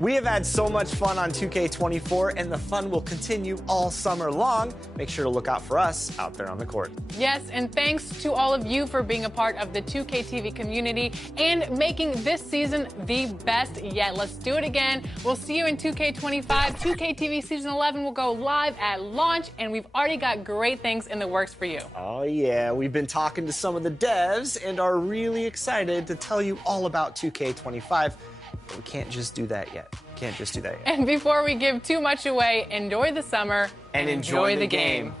We have had so much fun on 2K24, and the fun will continue all summer long. Make sure to look out for us out there on the court. Yes, and thanks to all of you for being a part of the 2K TV community and making this season the best yet. Let's do it again. We'll see you in 2K25. 2K TV Season 11 will go live at launch, and we've already got great things in the works for you. Oh, yeah. We've been talking to some of the devs and are really excited to tell you all about 2K25. But we can't just do that yet. And before we give too much away, enjoy the summer and enjoy the game.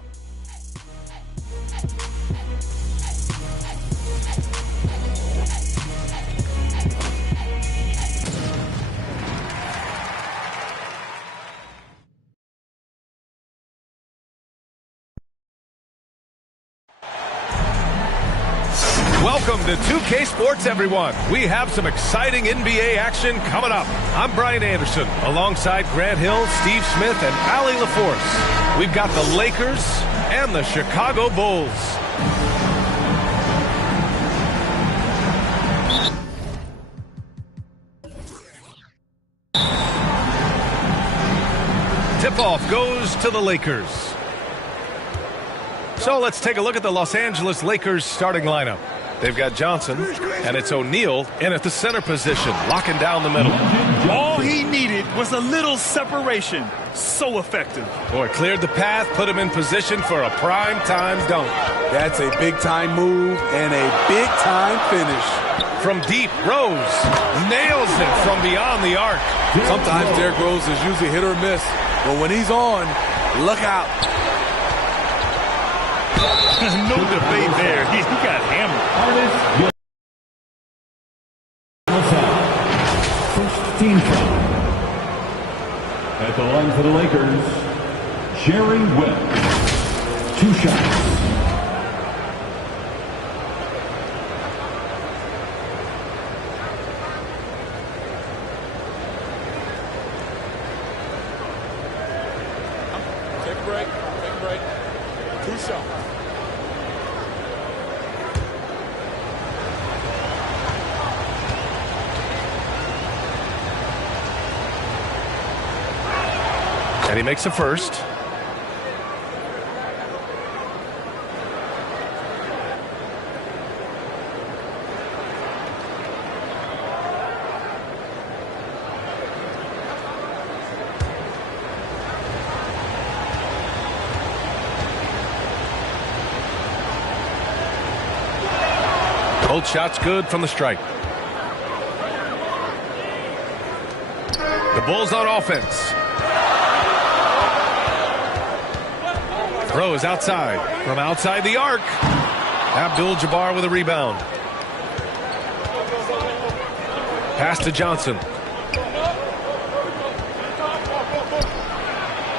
Welcome to 2K Sports, everyone. We have some exciting NBA action coming up. I'm Brian Anderson, alongside Grant Hill, Steve Smith, and Allie LaForce. We've got the Lakers and the Chicago Bulls. Tip-off goes to the Lakers. So let's take a look at the Los Angeles Lakers starting lineup. They've got Johnson, and it's O'Neal in at the center position, locking down the middle. All he needed was a little separation. So effective. Boy, cleared the path, put him in position for a prime-time dunk. That's a big-time move and a big-time finish. From deep, Rose nails it from beyond the arc. Sometimes Derrick Rose is usually hit or miss, but when he's on, look out. No debate there. He got hammered. First team foul. At the line for the Lakers, Jerry West. 2 shots. Take a break. 2 shots. And he makes a first. Both shots good from the stripe. The Bulls on offense. Throw is outside. From outside the arc. Abdul-Jabbar with a rebound. Pass to Johnson.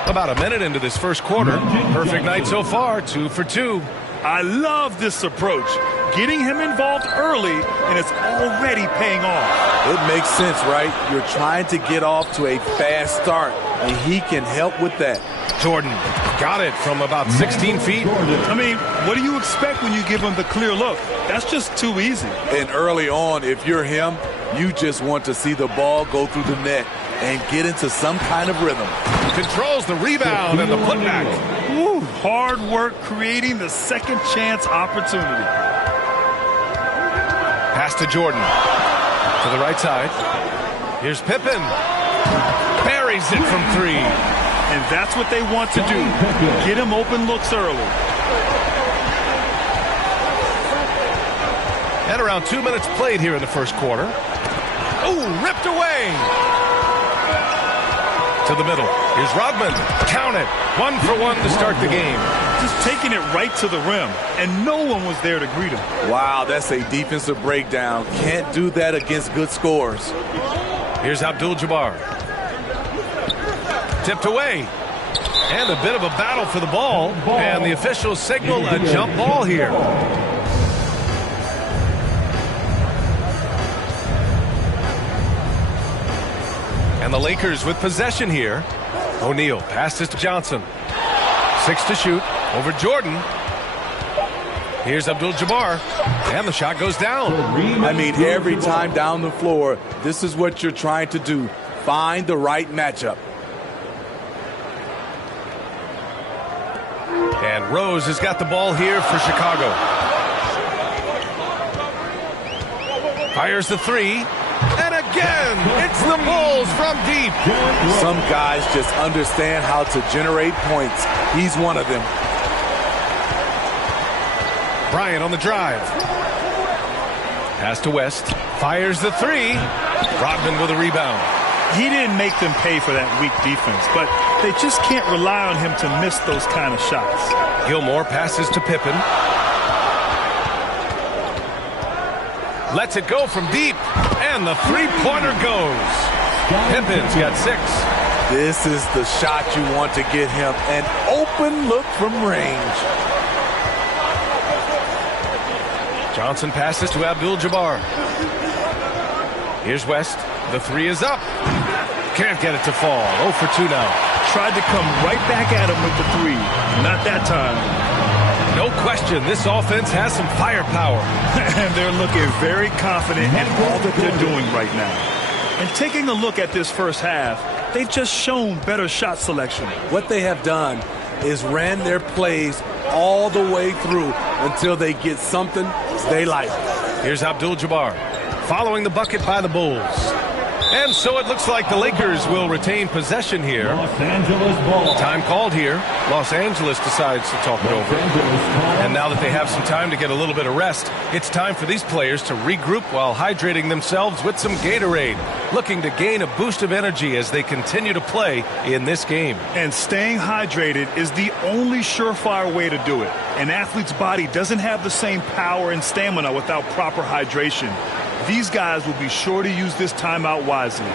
About a minute into this first quarter. Perfect night so far. 2 for 2. I love this approach. Getting him involved early, and it's already paying off. It makes sense, right? You're trying to get off to a fast start, and he can help with that. Jordan got it from about 16 feet. I mean, what do you expect when you give him the clear look? That's just too easy. And early on, if you're him, you just want to see the ball go through the net and get into some kind of rhythm. Controls the rebound and the putback. Woo, hard work creating the second chance opportunity. Pass to Jordan. To the right side. Here's Pippen. Buries it from 3. And that's what they want to do. Get him open looks early. And around 2 minutes played here in the first quarter. Ooh, ripped away. To the middle. Here's Rodman. Count it. 1 for 1 to start the game. Just taking it right to the rim, and no one was there to greet him. Wow, that's a defensive breakdown. Can't do that against good scores. Here's Abdul-Jabbar. Tipped away. And a bit of a battle for the ball. And the officials signal a jump ball here. And the Lakers with possession here. O'Neal passes to Johnson. 6 to shoot over Jordan. Here's Abdul-Jabbar. And the shot goes down. I mean, every time down the floor, this is what you're trying to do. find the right matchup. And Rose has got the ball here for Chicago. Fires the three. And again, it's the Bulls from deep. Some guys just understand how to generate points. He's one of them. Bryant on the drive. Pass to West. Fires the three. Rodman with a rebound. He didn't make them pay for that weak defense, but they just can't rely on him to miss those kind of shots. Gilmore passes to Pippen. Lets it go from deep, and the three-pointer goes. Pippen's got 6. This is the shot you want to get him. An open look from range. Johnson passes to Abdul-Jabbar. Here's West. The three is up. Can't get it to fall. 0 for 2 now. Tried to come right back at him with the three. Not that time. No question, this offense has some firepower. And they're looking very confident in all that they're doing right now. And taking a look at this first half, they've just shown better shot selection. What they have done is ran their plays all the way through until they get something they like. Here's Abdul-Jabbar following the bucket by the Bulls. And so it looks like the Lakers will retain possession here. Los Angeles ball. Time called here. Los Angeles decides to talk it over. And now that they have some time to get a little bit of rest, it's time for these players to regroup while hydrating themselves with some Gatorade, looking to gain a boost of energy as they continue to play in this game. And staying hydrated is the only surefire way to do it. An athlete's body doesn't have the same power and stamina without proper hydration. These guys will be sure to use this timeout wisely.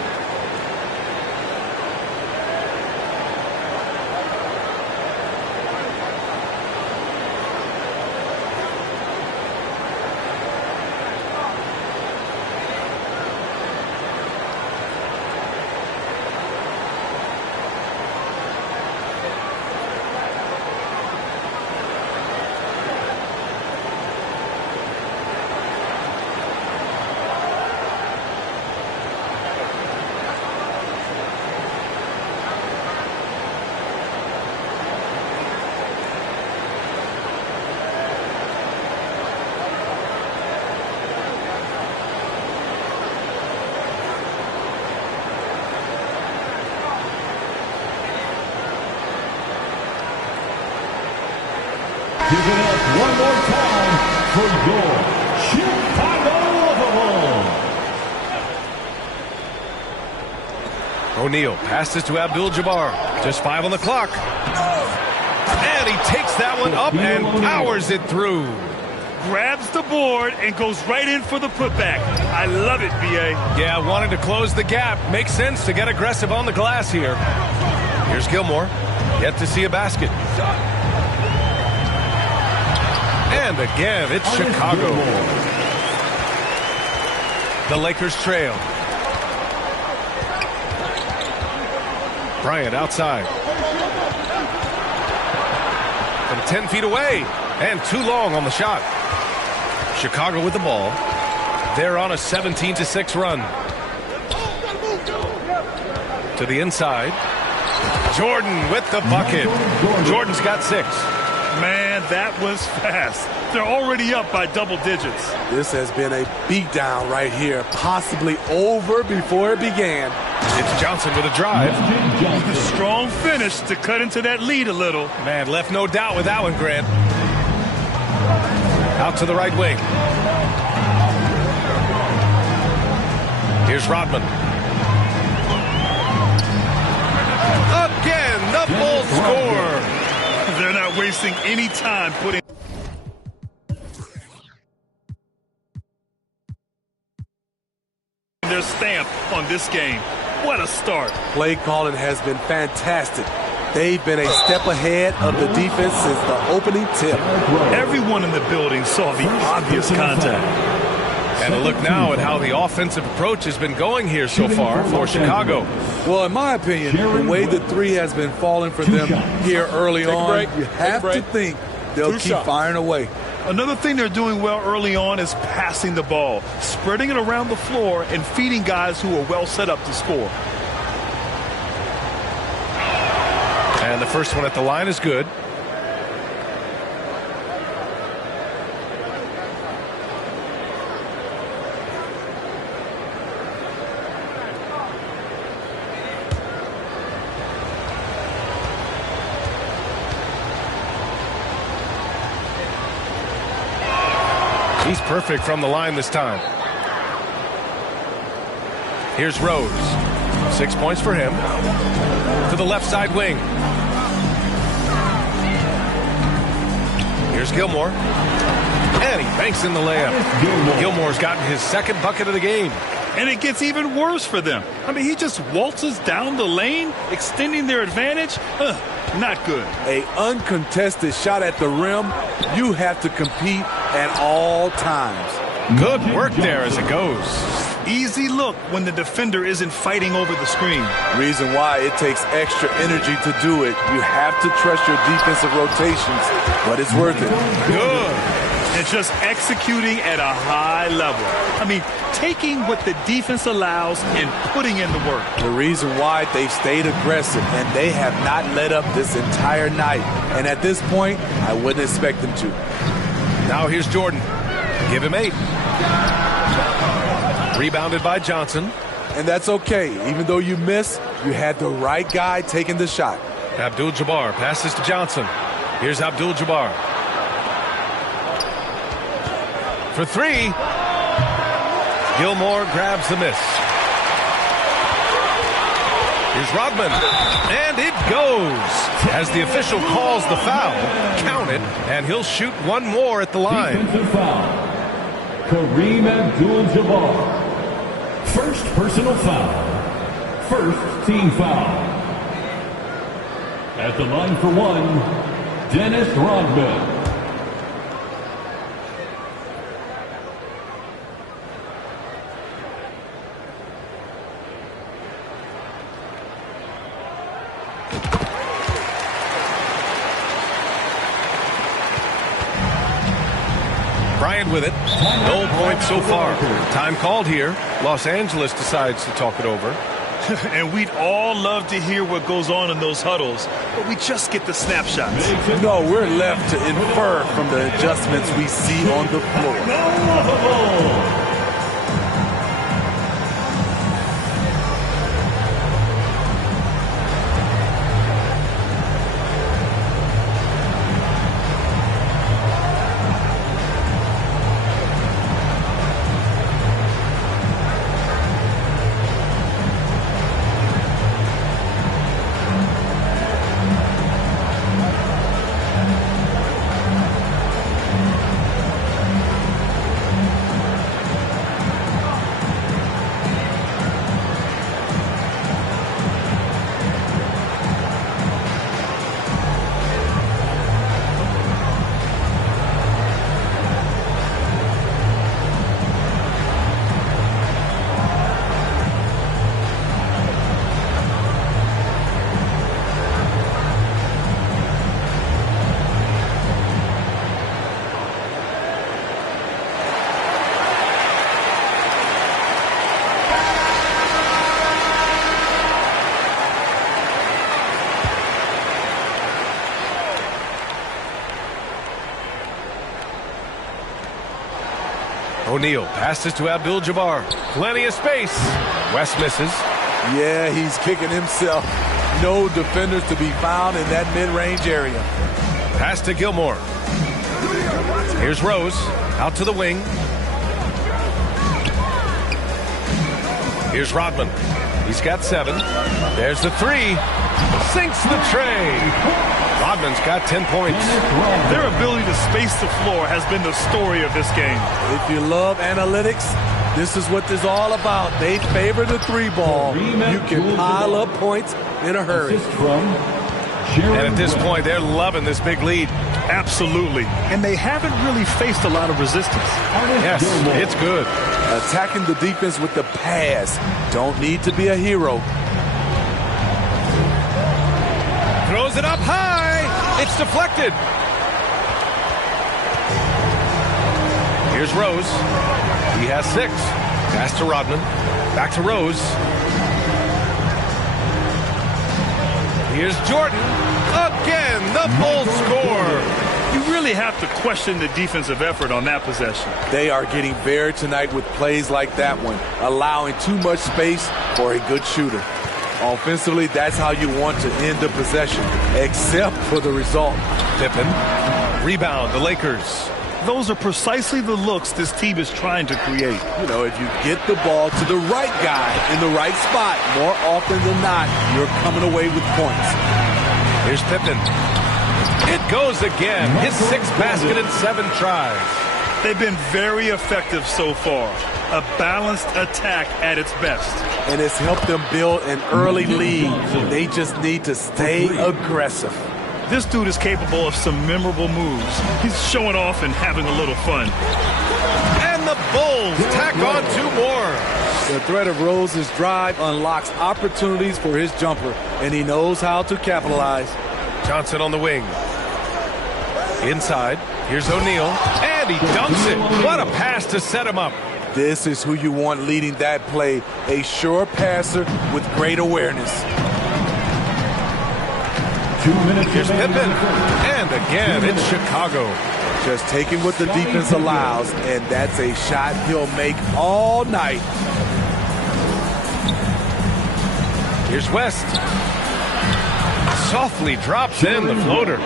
Give it up one more time for your Chicago Bulls. O'Neal passes to Abdul-Jabbar. Just 5 on the clock. And he takes that one up and powers it through. Grabs the board and goes right in for the putback. I love it, B.A. Yeah, wanting to close the gap. Makes sense to get aggressive on the glass here. Here's Gilmore. Yet to see a basket. And again, it's Chicago. The Lakers trail. Bryant outside. From 10 feet away. And too long on the shot. Chicago with the ball. They're on a 17-6 run. To the inside. Jordan with the bucket. Jordan's got 6. Man, that was fast. They're already up by double digits. This has been a beatdown right here, possibly over before it began. It's Johnson with a drive. A strong finish to cut into that lead a little. Man, left no doubt with that one, Grant. Out to the right wing. Here's Rodman. Again, the Bulls score. They're not wasting any time putting their stamp on this game. What a start. Play calling has been fantastic. They've been a step ahead of the defense since the opening tip. Everyone in the building saw the obvious contact. And a look now at how the offensive approach has been going here so far for Chicago. Well, in my opinion, the way the three has been falling for them here early on, you have to think they'll keep firing away. Another thing they're doing well early on is passing the ball, spreading it around the floor and feeding guys who are well set up to score. And the first one at the line is good. He's perfect from the line this time. Here's Rose. 6 points for him. To the left side wing. Here's Gilmore. And he banks in the layup. Gilmore's gotten his second bucket of the game. And it gets even worse for them. I mean, he just waltzes down the lane, extending their advantage. Not good. A uncontested shot at the rim. You have to compete at all times. Good work there as it goes. Easy look when the defender isn't fighting over the screen. Reason why it takes extra energy to do it. You have to trust your defensive rotations, but it's worth it. Good. And just executing at a high level. I mean, taking what the defense allows and putting in the work. The reason why they've stayed aggressive and they have not let up this entire night. And at this point, I wouldn't expect them to. Now here's Jordan. Give him 8. Rebounded by Johnson. And that's okay. Even though you miss, you had the right guy taking the shot. Abdul-Jabbar passes to Johnson. Here's Abdul-Jabbar. For 3. Gilmore grabs the miss. Here's Rodman. And it goes. As the official calls the foul, count it, and he'll shoot one more at the line. Defensive foul. Kareem Abdul-Jabbar. First personal foul. First team foul. At the line for 1, Dennis Rodman. Bryant with it. No points so far. Time called here. Los Angeles decides to talk it over. And we'd all love to hear what goes on in those huddles, but we just get the snapshots. No, we're left to infer from the adjustments we see on the floor. O'Neal passes to Abdul-Jabbar. Plenty of space. West misses. Yeah, he's kicking himself. No defenders to be found in that mid-range area. Pass to Gilmore. Here's Rose. Out to the wing. Here's Rodman. He's got 7. There's the 3. Sinks the tray. Rodman's got 10 points. Their ability to space the floor has been the story of this game. If you love analytics, this is what this is all about. They favor the 3-ball. You can pile up points in a hurry. And at this point, they're loving this big lead. Absolutely. And they haven't really faced a lot of resistance. Yes, it's good. Attacking the defense with the pass. Don't need to be a hero. Throws it up high. It's deflected. Here's Rose. He has 6. Pass to Rodman. Back to Rose. Here's Jordan. Again, the Bulls score. You really have to question the defensive effort on that possession. They are getting buried tonight with plays like that one, allowing too much space for a good shooter. Offensively, that's how you want to end the possession, except for the result. Pippen, rebound, the Lakers. Those are precisely the looks this team is trying to create. You know, if you get the ball to the right guy in the right spot, more often than not, you're coming away with points. Here's Pippen. It goes again. His 6th basket in 7 tries. They've been very effective so far. A balanced attack at its best. And it's helped them build an early lead. They just need to stay aggressive. This dude is capable of some memorable moves. He's showing off and having a little fun. And the Bulls tack on 2 more. The threat of Rose's drive unlocks opportunities for his jumper, and he knows how to capitalize. Johnson on the wing. Inside, here's O'Neal, and he dunks it. What a pass to set him up. This is who you want leading that play, a sure passer with great awareness. 2 minutes. Here's Pippen, and again, it's Chicago. Just taking what the defense allows, and that's a shot he'll make all night. Here's West. Softly drops in the floater.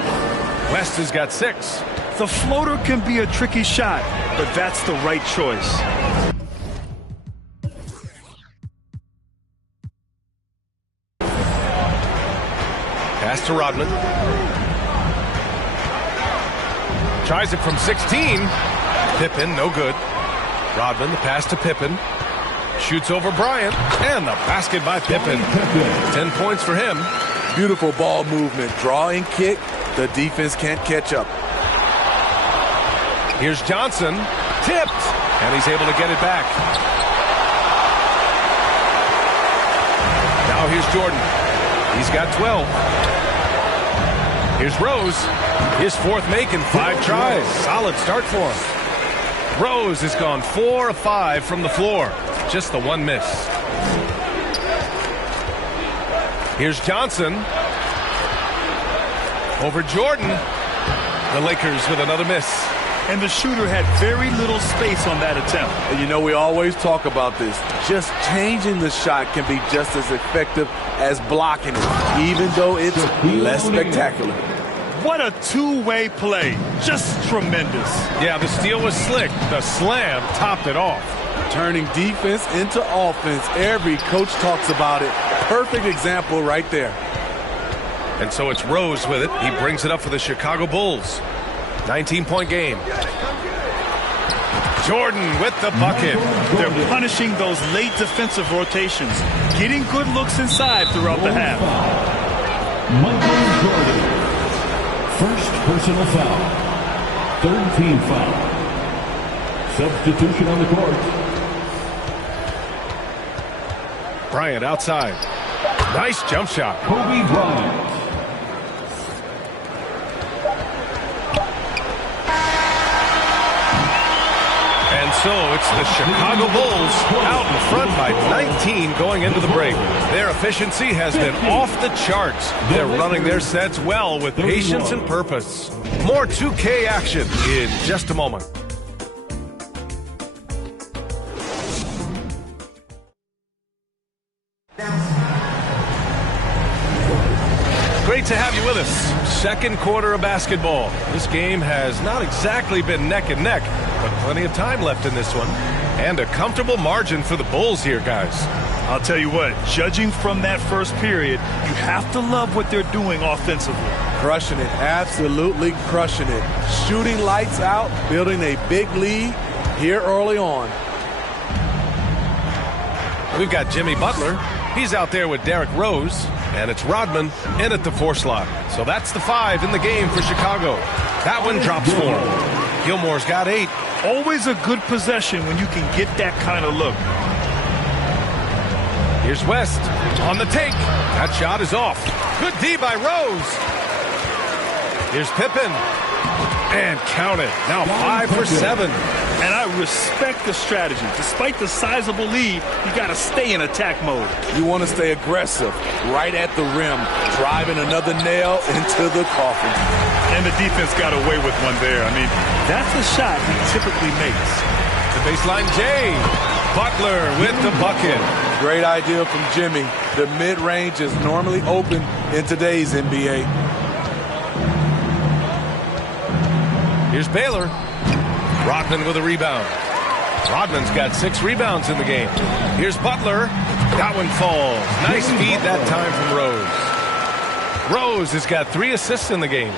West has got 6. The floater can be a tricky shot, but that's the right choice. Pass to Rodman. Tries it from 16. Pippen, no good. Rodman, the pass to Pippen. Shoots over Bryant, and the basket by Pippen. 10 points for him. Beautiful ball movement. Draw and kick. The defense can't catch up. Here's Johnson. Tipped. And he's able to get it back. Now here's Jordan. He's got 12. Here's Rose. His 4th make in 5 tries. Solid start for him. Rose has gone 4 of 5 from the floor. Just the 1 miss. Here's Johnson. Over Jordan. The Lakers with another miss. And the shooter had very little space on that attempt. And you know, we always talk about this. Just changing the shot can be just as effective as blocking it, even though it's less spectacular. What a two-way play. Just tremendous. Yeah, the steal was slick. The slam topped it off. Turning defense into offense. Every coach talks about it. Perfect example right there. And so it's Rose with it. He brings it up for the Chicago Bulls. 19-point game. Jordan with the bucket. They're punishing those late defensive rotations, getting good looks inside throughout the half. Michael Jordan. First personal foul. 3rd team foul. Substitution on the court. Bryant outside. Nice jump shot. Kobe Bryant. And so it's the Chicago Bulls out in front by 19 going into the break. Their efficiency has been off the charts. They're running their sets well with patience and purpose. More 2K action in just a moment. Great to have you with us. 2nd quarter of basketball. This game has not exactly been neck and neck, but plenty of time left in this one. And a comfortable margin for the Bulls here, guys. I'll tell you what, judging from that first period, you have to love what they're doing offensively. Crushing it, absolutely crushing it. Shooting lights out, building a big lead here early on. We've got Jimmy Butler. He's out there with Derrick Rose. And it's Rodman in at the 4 slot. So that's the 5 in the game for Chicago. That one drops 4. Gilmore's got 8. Always a good possession when you can get that kind of look. Here's West on the take. That shot is off. Good D by Rose. Here's Pippen. And count it. Now 5 for 7. And I respect the strategy. Despite the sizable lead, you got to stay in attack mode. You want to stay aggressive, right at the rim, driving another nail into the coffin. And the defense got away with one there. I mean, that's a shot he typically makes. The baseline, Jay. Butler with the bucket. Great idea from Jimmy. The mid-range is normally open in today's NBA. Here's Baylor. Rodman with a rebound. Rodman's got 6 rebounds in the game. Here's Butler. That one falls. Nice feed that time from Rose. Rose has got 3 assists in the game.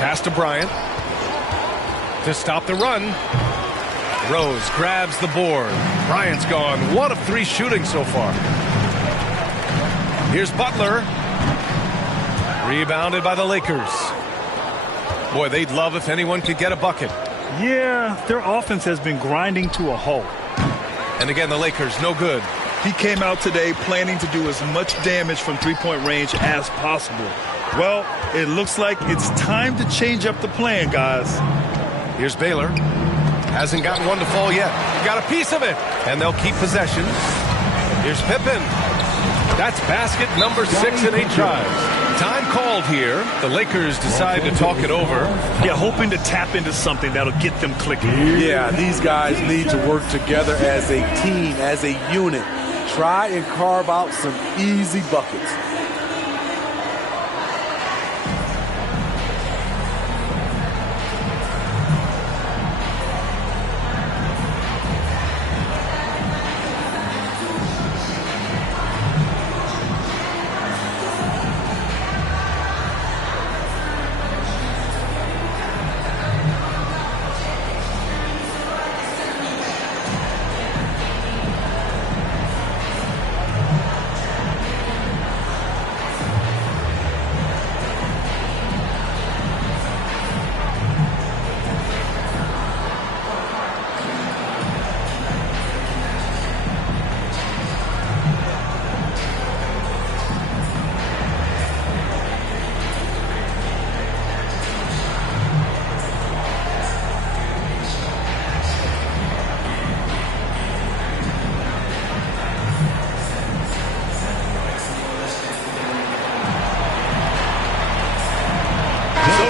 Pass to Bryant. To stop the run. Rose grabs the board. Bryant's gone 1 of 3 shooting so far. Here's Butler. Rebounded by the Lakers. Boy, they'd love if anyone could get a bucket. Yeah, their offense has been grinding to a halt. And again, the Lakers, no good. He came out today planning to do as much damage from three-point range as possible. Well, it looks like it's time to change up the plan, guys. Here's Baylor. Hasn't gotten one to fall yet. Got a piece of it. And they'll keep possession. Here's Pippen. That's basket number 6 in 8 tries. Time called here. The Lakers decide to talk it over. Yeah, hoping to tap into something that'll get them clicking. Yeah, these guys need to work together as a team, as a unit. Try and carve out some easy buckets.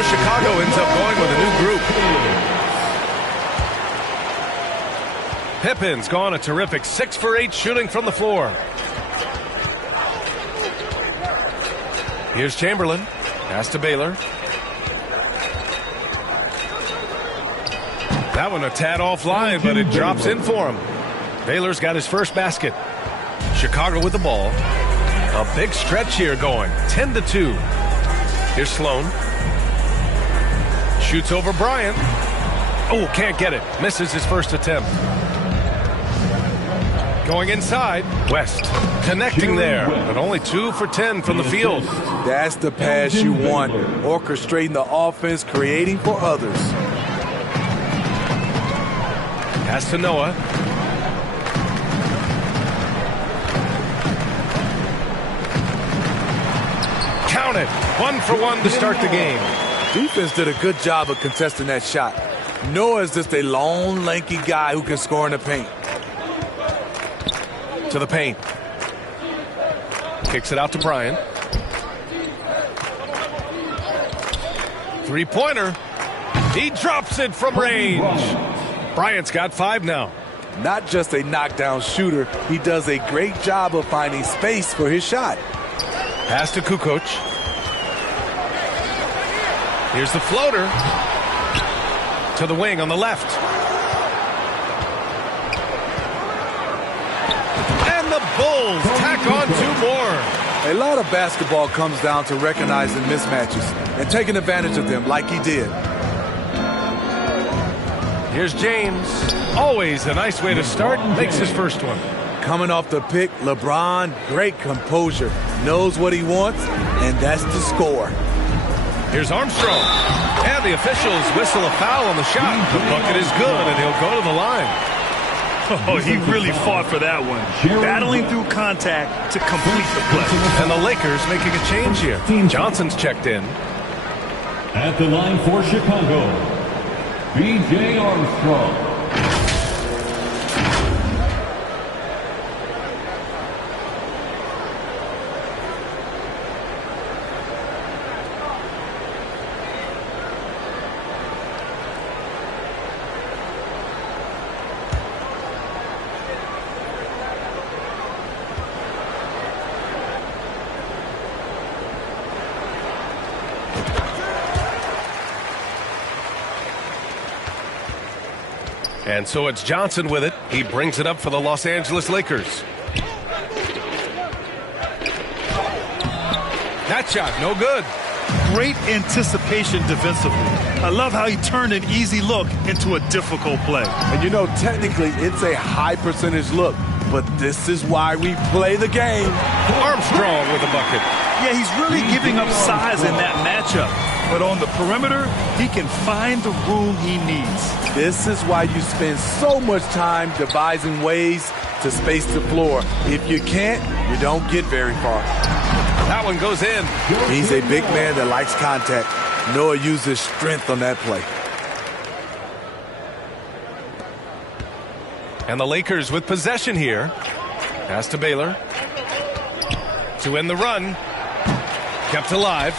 Chicago ends up going with a new group. Pippen's gone a terrific 6 for 8 shooting from the floor. Here's Chamberlain. Pass to Baylor. That one a tad offline, but it drops in for him. Baylor's got his first basket. Chicago with the ball. A big stretch here going. 10-2. Here's Sloan. Shoots over Bryant. Oh, can't get it. Misses his first attempt. Going inside. West connecting there, but only 2 for 10 from the field. That's the pass you want. Orchestrating the offense, creating for others. Pass to Noah. Count it. 1 for 1 to start the game. Defense did a good job of contesting that shot. Noah's just a long, lanky guy who can score in the paint. To the paint. Kicks it out to Bryant. Three-pointer. He drops it from range. Bryant's got 5 now. Not just a knockdown shooter, he does a great job of finding space for his shot. Pass to Kukoc. Here's the floater. To the wing on the left. And the Bulls tack on 2 more. A lot of basketball comes down to recognizing mismatches and taking advantage of them like he did. Here's James. Always a nice way to start. Makes his first one. Coming off the pick, LeBron, great composure. Knows what he wants, and that's to score. Here's Armstrong. And the officials whistle a foul on the shot. The bucket is good, and he'll go to the line. Oh, he really fought for that one. Battling through contact to complete the play. And the Lakers making a change here. Johnson's checked in. At the line for Chicago, B.J. Armstrong. And so it's Johnson with it. He brings it up for the Los Angeles Lakers. That shot, no good. Great anticipation defensively. I love how he turned an easy look into a difficult play. And you know, technically, it's a high percentage look, but this is why we play the game. Armstrong with a bucket. Yeah, he's really giving up size in that matchup. But on the perimeter, he can find the room he needs. This is why you spend so much time devising ways to space the floor. If you can't, you don't get very far. That one goes in. He's a big man that likes contact. Noah uses strength on that play. And the Lakers with possession here. Pass to Baylor. To end the run. Kept alive.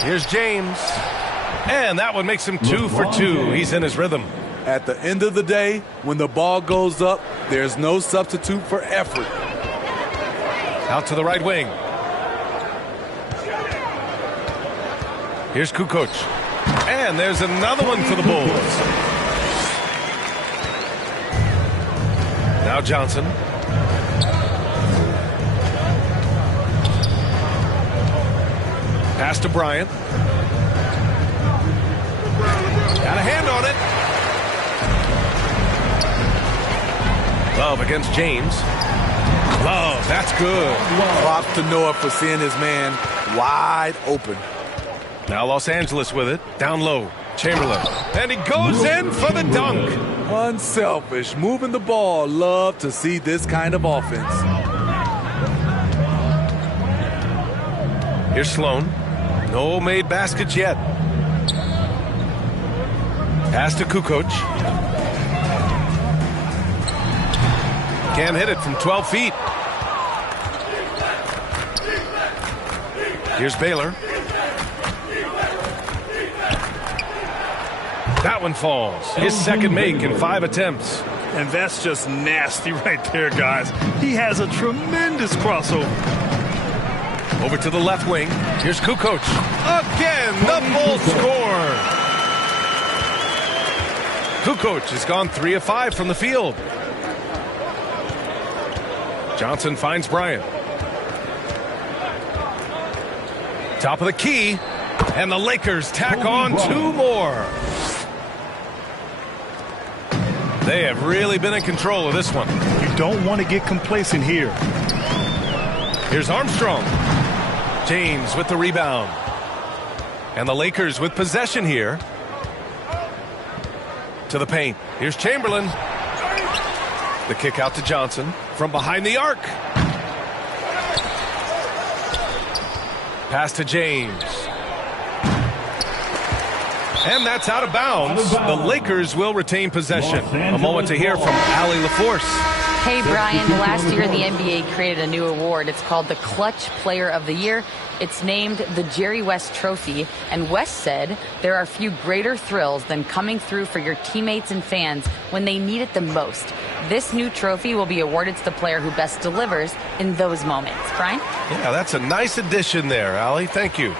Here's James. And that one makes him 2 for 2. He's in his rhythm. At the end of the day, when the ball goes up, there's no substitute for effort. Out to the right wing. Here's Kukoc. And there's another one for the Bulls. Now Johnson. Pass to Bryant. Got a hand on it. Love against James. Love, that's good. Props to Noah for seeing his man wide open. Now Los Angeles with it. Down low. Chamberlain. And he goes in for the dunk. Unselfish, moving the ball. Love to see this kind of offense. Here's Sloan. No made baskets yet. Pass to Kukoc. Can't hit it from 12 feet. Here's Baylor. That one falls. His second make in 5 attempts. And that's just nasty right there, guys. He has a tremendous crossover. Over to the left wing. Here's Kukoc. Again, the Bulls score. Kukoc has gone 3 of 5 from the field. Johnson finds Bryant. Top of the key. And the Lakers tack on 2 more. They have really been in control of this one. You don't want to get complacent here. Here's Armstrong. James with the rebound. And the Lakers with possession here. To the paint. Here's Chamberlain. The kick out to Johnson from behind the arc. Pass to James. And that's out of bounds. The Lakers will retain possession. A moment to hear from Allie LaForce. Hey, Brian, last year the NBA created a new award. It's called the Clutch Player of the Year. It's named the Jerry West Trophy. And West said there are few greater thrills than coming through for your teammates and fans when they need it the most. This new trophy will be awarded to the player who best delivers in those moments. Brian? Yeah, that's a nice addition there, Allie. Thank you.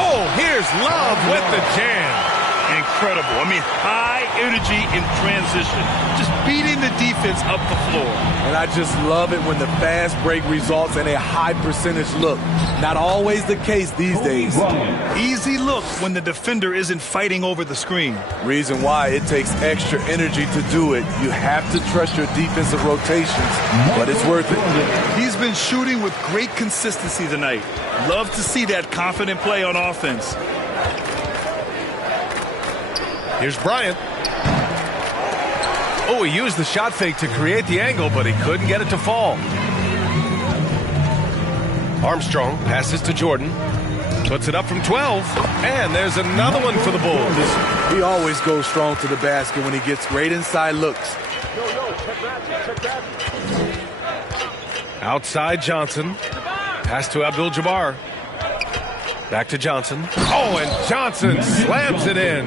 Oh, here's Love with the jam. Incredible. I mean, high energy in transition. Just beating the defense up the floor. And I just love it when the fast break results in a high percentage look. Not always the case these days. Easy look when the defender isn't fighting over the screen. Reason why it takes extra energy to do it. You have to trust your defensive rotations, but it's worth it. He's been shooting with great consistency tonight. Love to see that confident play on offense. Here's Bryant. Oh, he used the shot fake to create the angle, but he couldn't get it to fall. Armstrong passes to Jordan. Puts it up from 12, and there's another one for the Bulls. He always goes strong to the basket when he gets great inside looks. Outside Johnson. Pass to Abdul-Jabbar. Back to Johnson. Oh, and Johnson slams it in.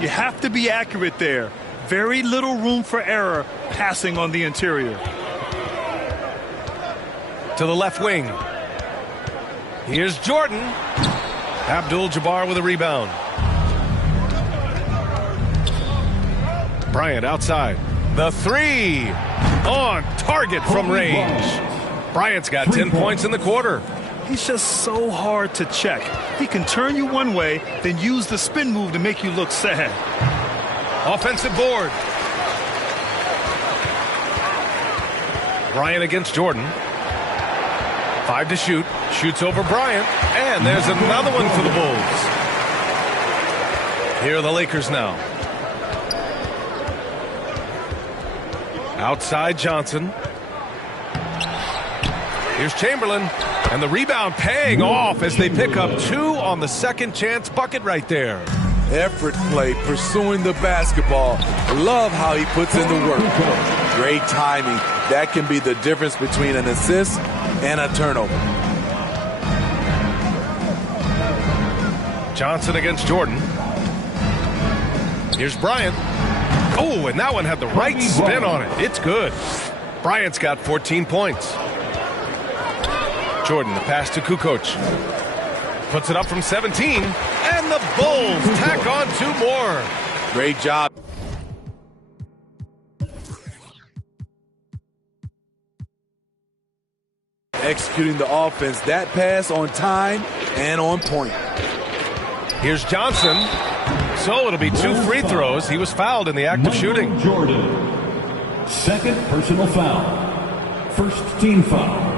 You have to be accurate there. Very little room for error passing on the interior. To the left wing. Here's Jordan. Abdul-Jabbar with a rebound. Bryant outside. The three on target from range. Bryant's got 10 points in the quarter. He's just so hard to check. He can turn you one way, then use the spin move to make you look sad. Offensive board. Bryant against Jordan. 5 to shoot. Shoots over Bryant. And there's another one for the Bulls. Here are the Lakers now. Outside Johnson. Here's Chamberlain. And the rebound paying off as they pick up 2 on the second chance bucket right there. Effort play, pursuing the basketball. Love how he puts in the work. Great timing. That can be the difference between an assist and a turnover. Johnson against Jordan. Here's Bryant. Oh, and that one had the right spin on it. It's good. Bryant's got 14 points. Jordan, the pass to Kukoc. Puts it up from 17. And the Bulls tack on 2 more. Great job. Executing the offense. That pass on time and on point. Here's Johnson. So it'll be 2 free throws. He was fouled in the act of shooting. Jordan. Second personal foul. First team foul.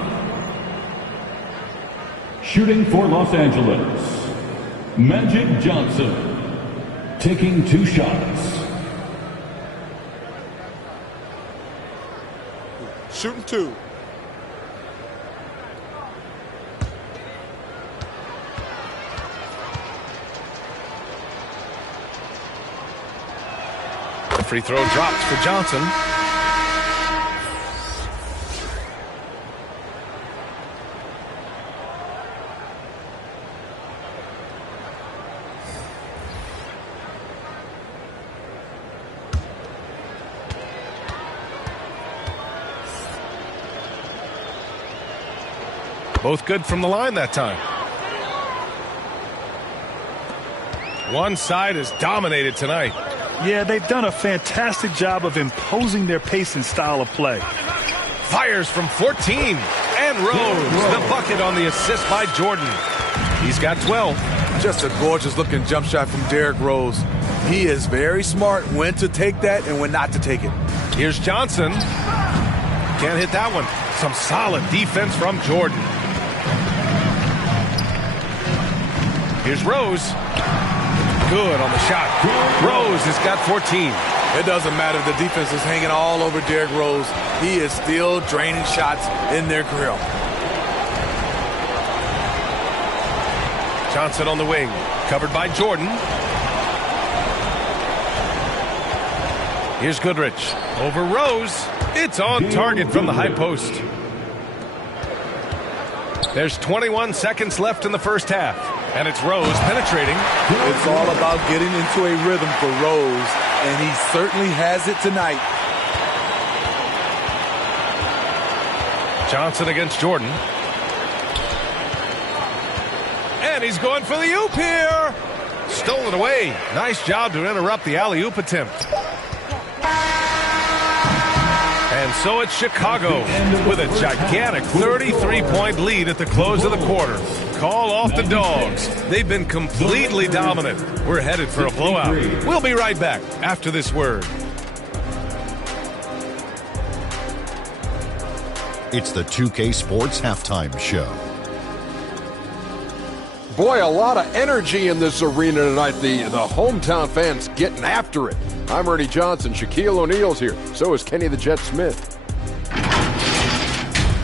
Shooting for Los Angeles. Magic Johnson. Taking 2 shots. Shooting 2. The free throw drops for Johnson. Both good from the line that time. One side is dominated tonight. Yeah, they've done a fantastic job of imposing their pace and style of play. Fires from 14. And Rose, the bucket on the assist by Jordan. He's got 12. Just a gorgeous looking jump shot from Derrick Rose. He is very smart when to take that and when not to take it. Here's Johnson. Can't hit that one. Some solid defense from Jordan. Here's Rose. Good on the shot. Rose has got 14. It doesn't matter if the defense is hanging all over Derrick Rose. He is still draining shots in their grill. Johnson on the wing. Covered by Jordan. Here's Goodrich. Over Rose. It's on target from the high post. There's 21 seconds left in the first half. And it's Rose penetrating. It's all about getting into a rhythm for Rose, and he certainly has it tonight. Johnson against Jordan. And he's going for the oop here. Stolen away. Nice job to interrupt the alley-oop attempt. And so it's Chicago with a gigantic 33-point lead at the close of the quarter. Call off the Dogs. They've been completely dominant. We're headed for a blowout. We'll be right back after this word. It's the 2K Sports Halftime Show. Boy, a lot of energy in this arena tonight. The hometown fans getting after it. I'm Ernie Johnson. Shaquille O'Neal's here. So is Kenny the Jet Smith.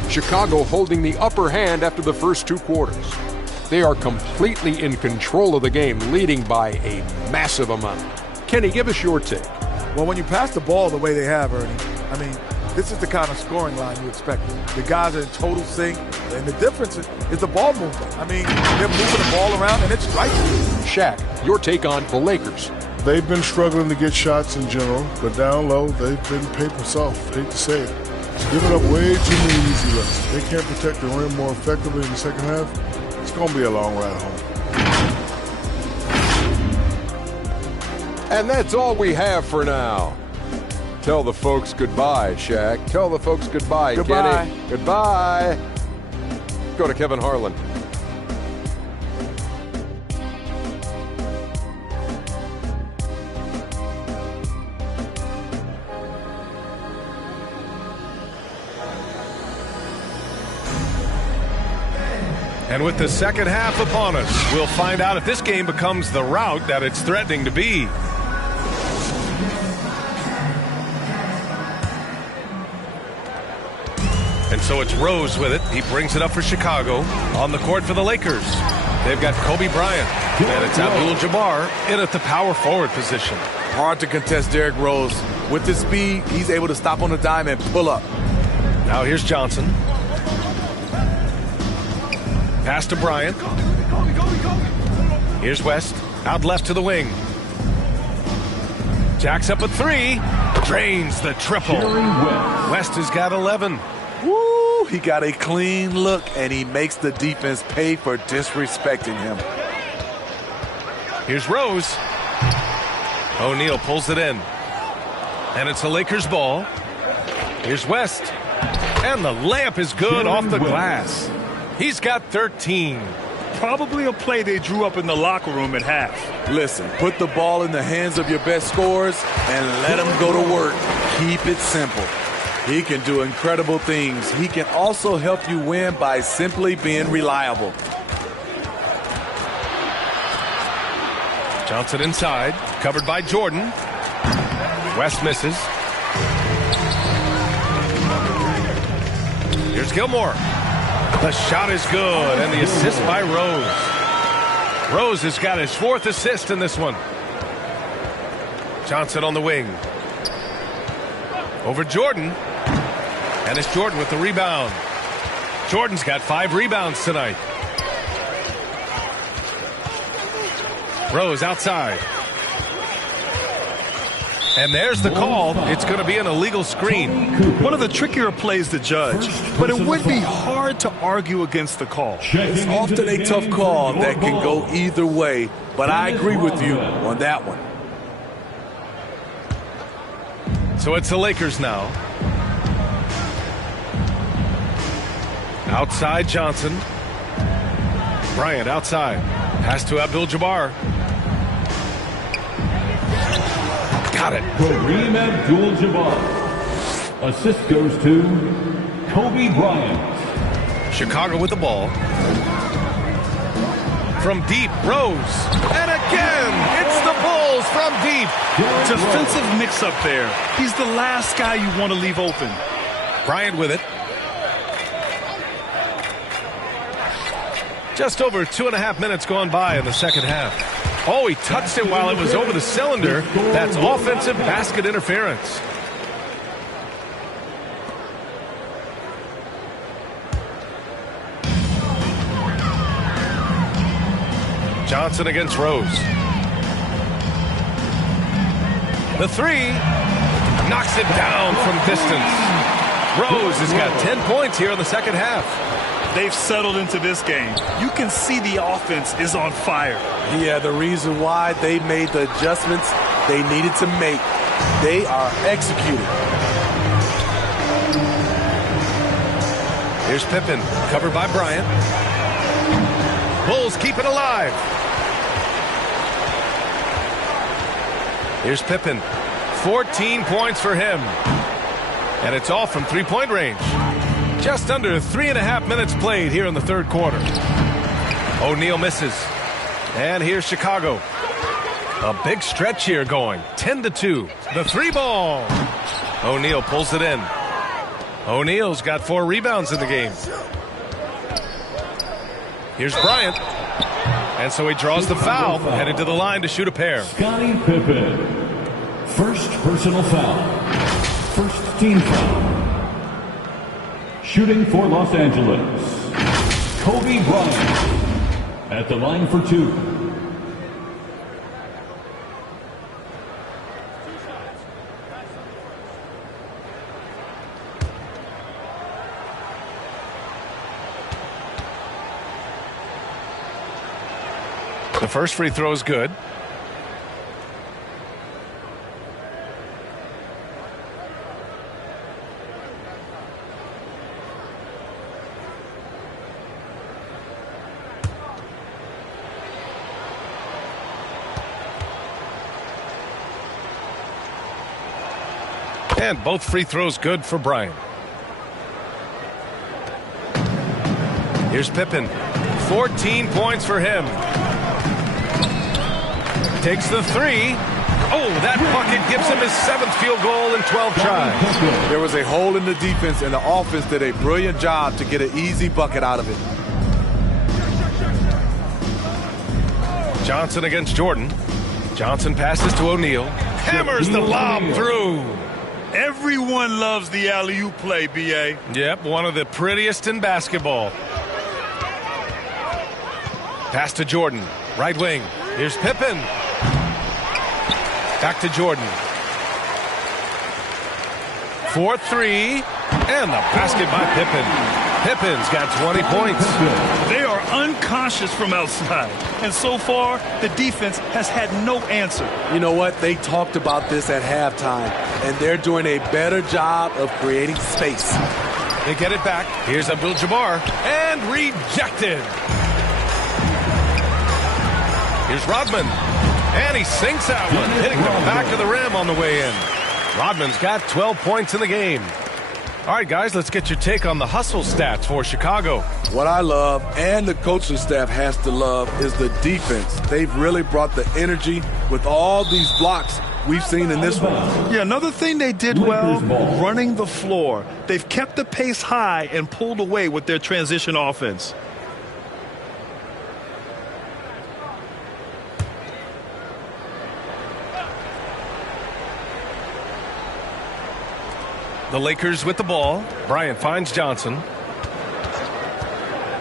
Chicago holding the upper hand after the first 2 quarters. They are completely in control of the game, leading by a massive amount. Kenny, give us your take. Well, when you pass the ball the way they have, Ernie, I mean, this is the kind of scoring line you expect. The guys are in total sync, and the difference is the ball movement. I mean, they're moving the ball around, and it's striking. Shaq, your take on the Lakers. They've been struggling to get shots in general, but down low, they've been paper soft. Hate to say it. Giving up way too many easy looks. They can't protect the rim more effectively in the second half. It's going to be a long ride home. And that's all we have for now. Tell the folks goodbye, Shaq. Tell the folks goodbye, Goodbye. Kenny. Goodbye. Go to Kevin Harlan. And with the second half upon us, we'll find out if this game becomes the rout that it's threatening to be. And so it's Rose with it. He brings it up for Chicago. On the court for the Lakers, they've got Kobe Bryant. And it's Abdul-Jabbar in at the power forward position. Hard to contest Derrick Rose. With his speed, he's able to stop on the dime and pull up. Now here's Johnson. Pass to Bryant. Here's West. Out left to the wing. Jacks up a three. Drains the triple. West has got 11. Woo! He got a clean look, and he makes the defense pay for disrespecting him. Here's Rose. O'Neal pulls it in. And it's the Lakers' ball. Here's West. And the layup is good off the glass. He's got 13. Probably a play they drew up in the locker room at half. Listen, put the ball in the hands of your best scorers and let them go to work. Keep it simple. He can do incredible things. He can also help you win by simply being reliable. Johnson inside, covered by Jordan. West misses. Here's Gilmore. The shot is good, and the assist by Rose. Rose has got his 4th assist in this one. Johnson on the wing. Over Jordan. And it's Jordan with the rebound. Jordan's got 5 rebounds tonight. Rose outside. And there's the call. It's going to be an illegal screen. One of the trickier plays to judge, but it would be hard to argue against the call. It's often a tough call that can go either way, but I agree with you on that one. So it's the Lakers now. Outside Johnson. Bryant outside. Pass to Abdul-Jabbar. Got it. Kareem Abdul-Jabbar. Assist goes to Kobe Bryant. Chicago with the ball. From deep, Rose. And again, it's the Bulls from deep. Defensive mix-up there. He's the last guy you want to leave open. Bryant with it. Just over 2.5 minutes gone by in the second half. Oh, he touched it while it was over the cylinder. That's offensive basket interference. Johnson against Rose. The three knocks it down from distance. Rose has got 10 points here in the second half. They've settled into this game. You can see the offense is on fire. Yeah, the reason why they made the adjustments they needed to make. They are executing. Here's Pippen, covered by Bryant. Bulls keep it alive. Here's Pippen. 14 points for him. And it's all from three-point range. Just under 3.5 minutes played here in the third quarter. O'Neal misses. And here's Chicago. A big stretch here going. 10-2. The three ball. O'Neal pulls it in. O'Neal's got 4 rebounds in the game. Here's Bryant. And so he draws the foul, headed to the line to shoot a pair. Scottie Pippen. First personal foul. First team foul. Shooting for Los Angeles, Kobe Bryant at the line for 2. The first free throw is good. And both free throws good for Bryant. Here's Pippen. 14 points for him. Takes the 3. Oh, that bucket gives him his 7th field goal in 12 tries. There was a hole in the defense, and the offense did a brilliant job to get an easy bucket out of it. Johnson against Jordan. Johnson passes to O'Neal. Hammers the lob through. Everyone loves the alley-oop play, B.A. Yep, one of the prettiest in basketball. Pass to Jordan. Right wing. Here's Pippen. Back to Jordan. 4-3. And the basket by Pippen. Pippin's got 20 points. They are unconscious from outside. And so far, the defense has had no answer. You know what? They talked about this at halftime, and they're doing a better job of creating space. They get it back. Here's Abdul-Jabbar. And rejected. Here's Rodman. And he sinks that one, hitting the back of the rim on the way in. Rodman's got 12 points in the game. All right, guys, let's get your take on the hustle stats for Chicago. What I love, and the coaching staff has to love, is the defense. They've really brought the energy with all these blocks we've seen in this one. Yeah, another thing they did well, running the floor. They've kept the pace high and pulled away with their transition offense. The Lakers with the ball. Bryant finds Johnson.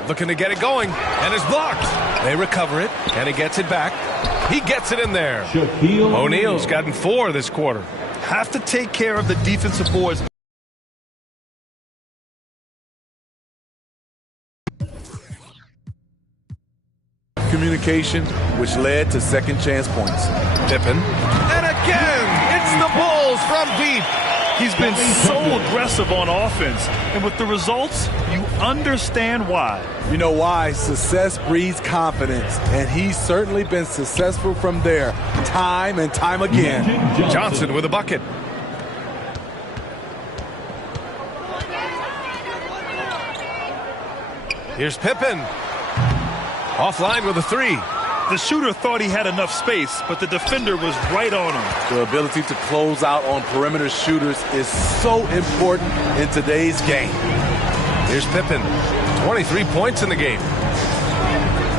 Looking to get it going, and is blocked. They recover it, and he gets it back. He gets it in there. O'Neal's gotten 4 this quarter. Have to take care of the defensive boards. Communication, which led to second chance points. Pippen. And again, it's the Bulls from deep. He's been so aggressive on offense, and with the results, you understand why. You know why? Success breeds confidence, and he's certainly been successful from there, time and time again. Johnson with a bucket. Here's Pippen. Offline with a 3. The shooter thought he had enough space, but the defender was right on him. The ability to close out on perimeter shooters is so important in today's game. Here's Pippen. 23 points in the game.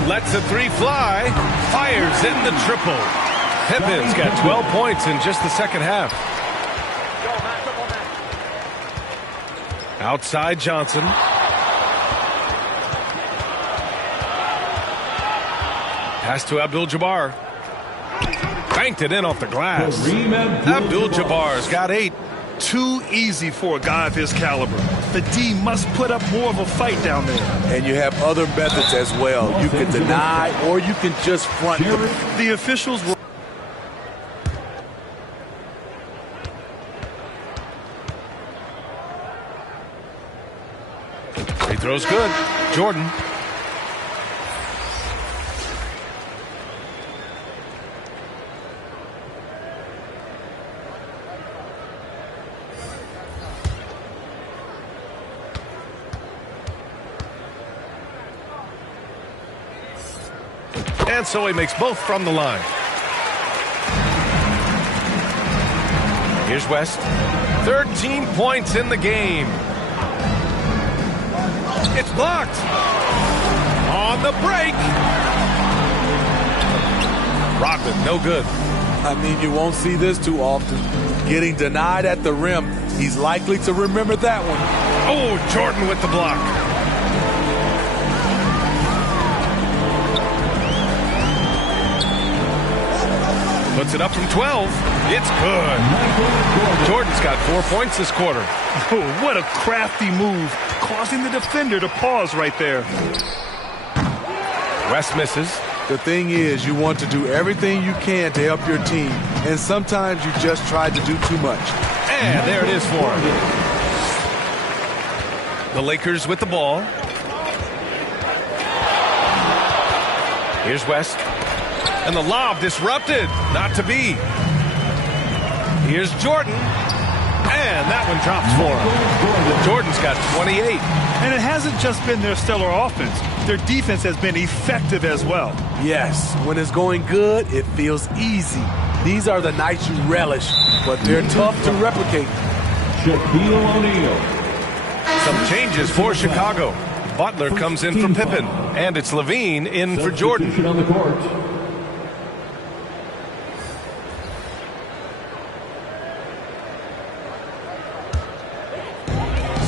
Lets the 3 fly. Fires in the triple. Pippin's got 12 points in just the second half. Outside Johnson. Pass to Abdul-Jabbar. Banked it in off the glass. Abdul-Jabbar's got 8. Too easy for a guy of his caliber. The D must put up more of a fight down there. And you have other methods as well. You can deny or you can just front. The officials were... Free throw's good. Jordan. And so he makes both from the line. Here's West. 13 points in the game. It's blocked. On the break. Rodman, no good. I mean, you won't see this too often. Getting denied at the rim, he's likely to remember that one. Oh, Jordan with the block. Puts it up from 12. It's good. Jordan's got 4 points this quarter. Oh, what a crafty move, causing the defender to pause right there. West misses. The thing is, you want to do everything you can to help your team, and sometimes you just try to do too much. And there it is for him. The Lakers with the ball. Here's West. And the lob disrupted. Not to be. Here's Jordan. And that one drops for him. Jordan's got 28. And it hasn't just been their stellar offense. Their defense has been effective as well. Yes, when it's going good, it feels easy. These are the nights you relish, but they're tough to replicate. Shaquille O'Neal. Some changes for Chicago. Butler comes in for Pippen. And it's Levine in for Jordan. Substitution on the court.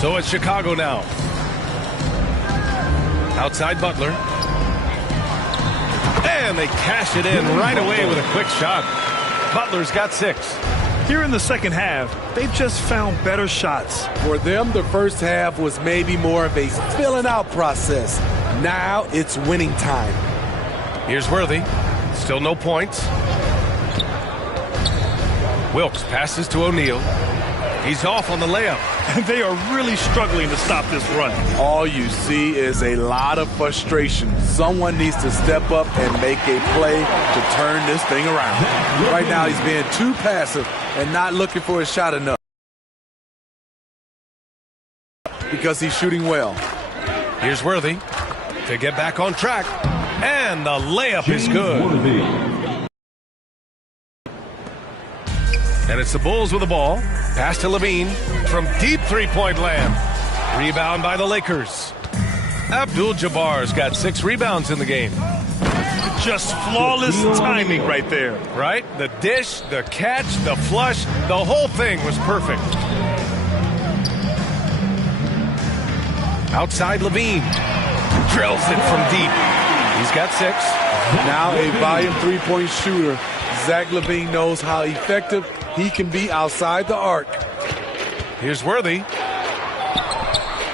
So it's Chicago now. Outside Butler. And they cash it in right away with a quick shot. Butler's got 6. Here in the second half, they've just found better shots. For them, the first half was maybe more of a filling out process. Now it's winning time. Here's Worthy. Still no points. Wilkes passes to O'Neal. He's off on the layup. They are really struggling to stop this run. All you see is a lot of frustration. Someone needs to step up and make a play to turn this thing around. Right now, he's being too passive and not looking for a shot enough. Because he's shooting well. Here's Worthy to get back on track. And the layup is good. And it's the Bulls with the ball. Pass to Levine from deep three-point land. Rebound by the Lakers. Abdul-Jabbar's got 6 rebounds in the game. Just flawless timing right there. Right? The dish, the catch, the flush, the whole thing was perfect. Outside Levine. Drills it from deep. He's got 6. Now a volume three-point shooter. Zach LaVine knows how effective he can be outside the arc. Here's Worthy.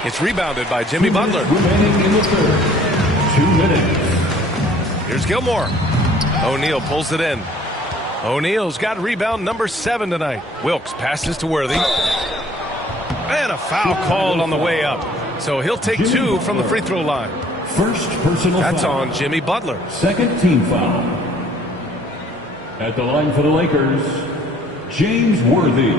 It's rebounded by Jimmy Butler. Remaining in the third. 2 minutes. Here's Gilmore. O'Neal pulls it in. O'Neal's got rebound number 7 tonight. Wilkes passes to Worthy. And a foul called on the way up. So he'll take 2 from the free throw line. First personal That's foul. on Jimmy Butler. Second team foul. At the line for the Lakers, James Worthy.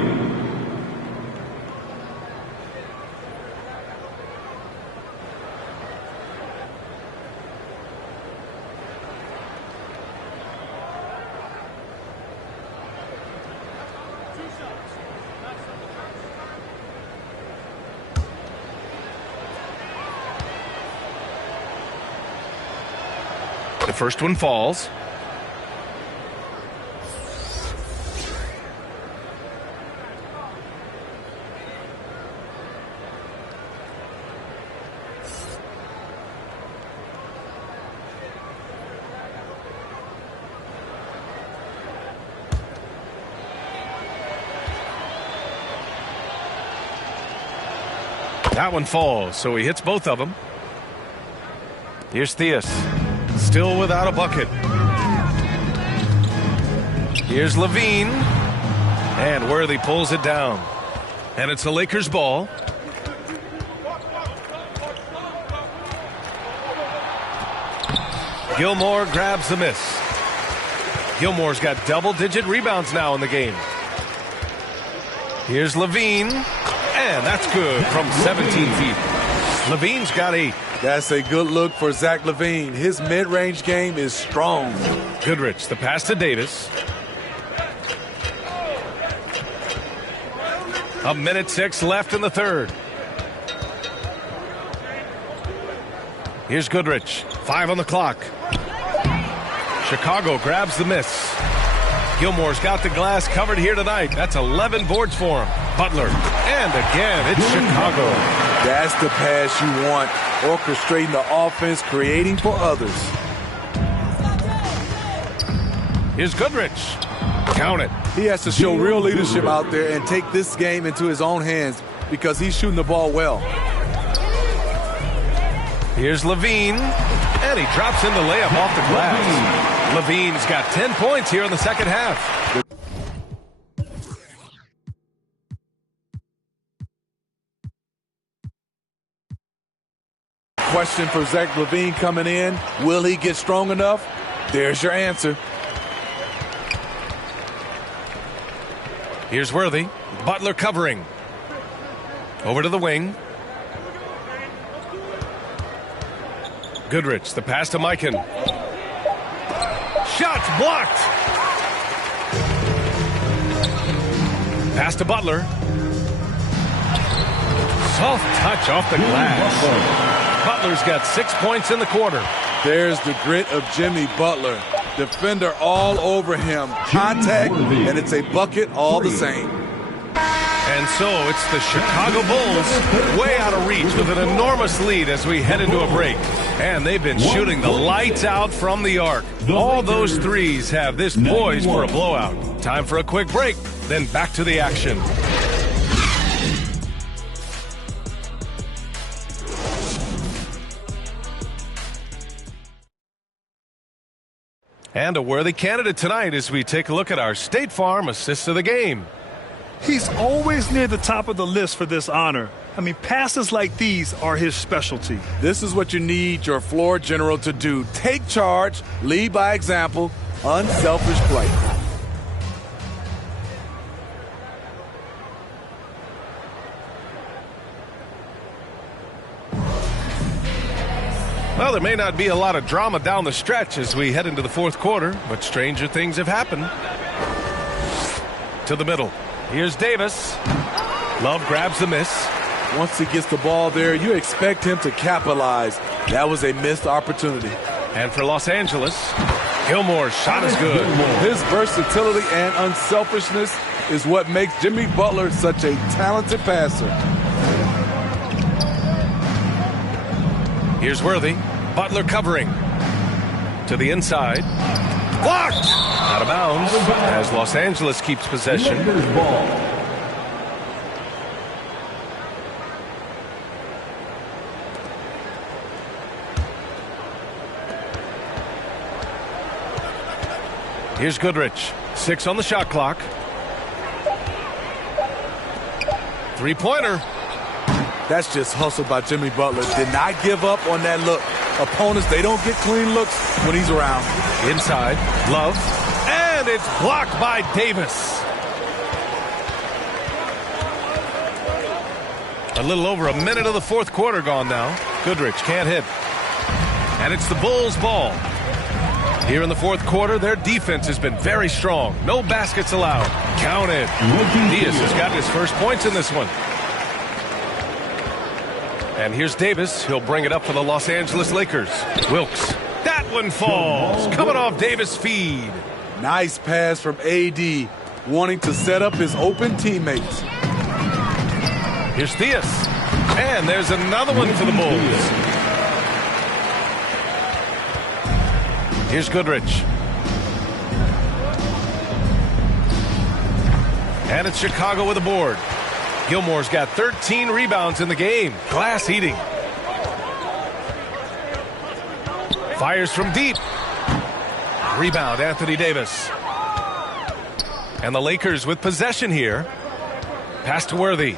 The first one falls. That one falls, so he hits both of them. Here's Theus, still without a bucket. Here's Levine, and Worthy pulls it down. And it's the Lakers' ball. Gilmore grabs the miss. Gilmore's got double-digit rebounds now in the game. Here's Levine. And that's good from 17 feet. Levine's got 8. That's a good look for Zach LaVine. His mid-range game is strong. Goodrich, the pass to Davis. 1:06 left in the third. Here's Goodrich. 5 on the clock. Chicago grabs the miss. Gilmore's got the glass covered here tonight. That's 11 boards for him. Butler. And again, it's Chicago. That's the pass you want. Orchestrating the offense, creating for others. Here's Goodrich. Count it. He has to show real leadership out there and take this game into his own hands because he's shooting the ball well. Here's Levine. And he drops in the layup off the glass. Levine's got 10 points here in the second half. Question for Zach Levine coming in. Will he get strong enough? There's your answer. Here's Worthy. Butler covering. Over to the wing. Goodrich, the pass to Mikan. Shots blocked. Pass to Butler. Soft touch off the glass. Butler's got 6 points in the quarter. There's the grit of Jimmy Butler. Defender all over him. Contact, and it's a bucket all the same. And so it's the Chicago Bulls way out of reach with an enormous lead as we head into a break. And they've been shooting the lights out from the arc. All those threes have this poised for a blowout. Time for a quick break, then back to the action. And a worthy candidate tonight as we take a look at our State Farm Assist of the Game. He's always near the top of the list for this honor. I mean, passes like these are his specialty. This is what you need your floor general to do. Take charge, lead by example, unselfish play. Well, there may not be a lot of drama down the stretch as we head into the fourth quarter, but stranger things have happened. To the middle. Here's Davis. Love grabs the miss. Once he gets the ball there, you expect him to capitalize. That was a missed opportunity. And for Los Angeles, Gilmore's shot is good. His versatility and unselfishness is what makes Jimmy Butler such a talented passer. Here's Worthy. Butler covering. To the inside. Blocked! Out of bounds as Los Angeles keeps possession. Here's Goodrich. 6 on the shot clock. Three-pointer. That's just hustle by Jimmy Butler. Did not give up on that look. Opponents, they don't get clean looks when he's around. Inside, Love, and it's blocked by Davis. A little over a minute of the fourth quarter gone now. Goodrich can't hit. And it's the Bulls' ball. Here in the fourth quarter, their defense has been very strong. No baskets allowed. Counted. Diaz has gotten his first points in this one. And here's Davis. He'll bring it up for the Los Angeles Lakers. Wilkes. That one falls. Coming off Davis' feed. Nice pass from AD, wanting to set up his open teammates. Here's Diaz. And there's another one for the Bulls. Here's Goodrich. And it's Chicago with a board. Gilmore's got 13 rebounds in the game. Glass heating. Fires from deep. Rebound, Anthony Davis. And the Lakers with possession here. Pass to Worthy.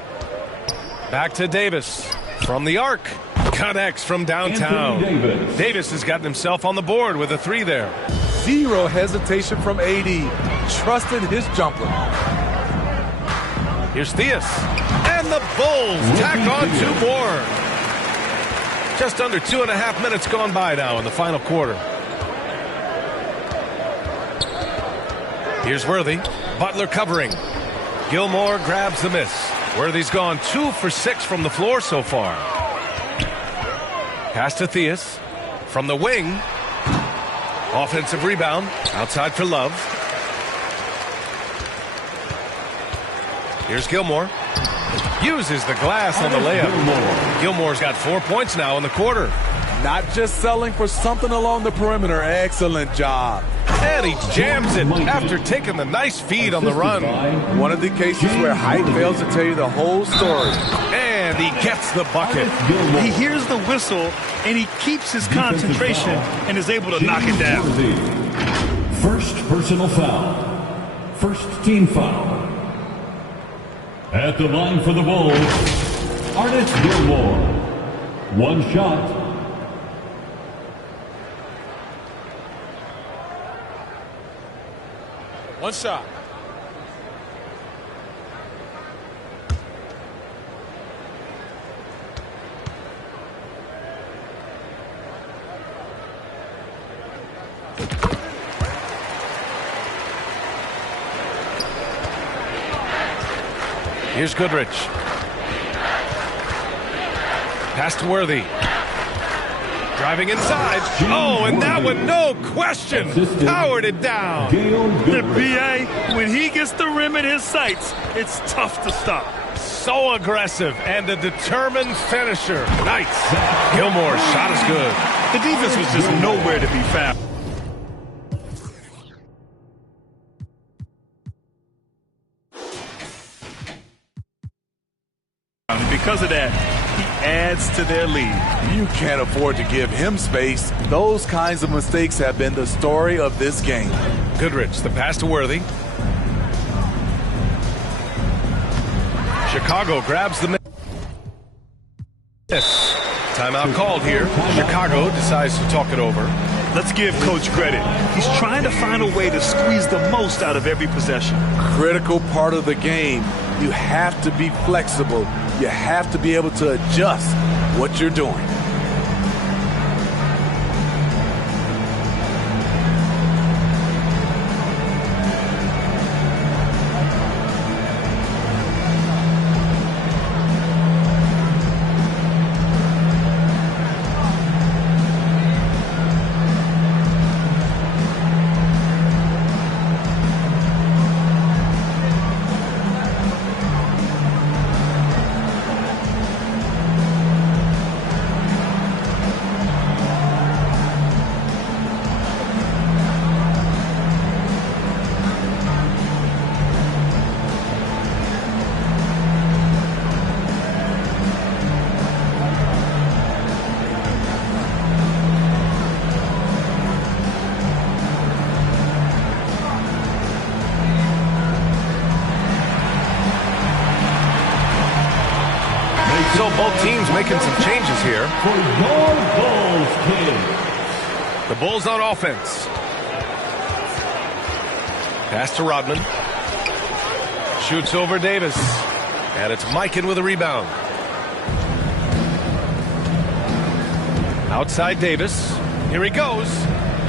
Back to Davis. From the arc. Connects from downtown. Davis has gotten himself on the board with a 3 there. Zero hesitation from AD. Trusted his jumper. Here's Diaz. And the Bulls tack on 2 more. Just under 2.5 minutes gone by now in the final quarter. Here's Worthy. Butler covering. Gilmore grabs the miss. Worthy's gone 2 for 6 from the floor so far. Pass to Theus. From the wing. Offensive rebound. Outside for Love. Here's Gilmore. Uses the glass on the layup. Gilmore's got 4 points now in the quarter. Not just selling for something along the perimeter. Excellent job. And he jams it after taking the nice feed on the run. One of the cases where height fails to tell you the whole story. And he gets the bucket. He hears the whistle, and he keeps his concentration and is able to knock it down. First personal foul. First team foul. At the line for the Bulls, Artis Gilmore. One shot. One shot. Here's Goodrich. Pass to Worthy. Driving inside. Oh, and that one, no question, powered it down. The BA, when he gets the rim in his sights, it's tough to stop. So aggressive and a determined finisher. Nice. Gilmore's shot is good. The defense was just nowhere to be found. Because of that, he adds to their lead. You can't afford to give him space. Those kinds of mistakes have been the story of this game. Goodrich, the pass to Worthy. Chicago grabs the miss. Timeout called here. Chicago decides to talk it over. Let's give Coach credit. He's trying to find a way to squeeze the most out of every possession. Critical part of the game. You have to be flexible. You have to be able to adjust what you're doing. So both teams making some changes here. For your Bulls, kids. The Bulls on offense. Pass to Rodman. Shoots over Davis. And it's Mikan with a rebound. Outside Davis. Here he goes.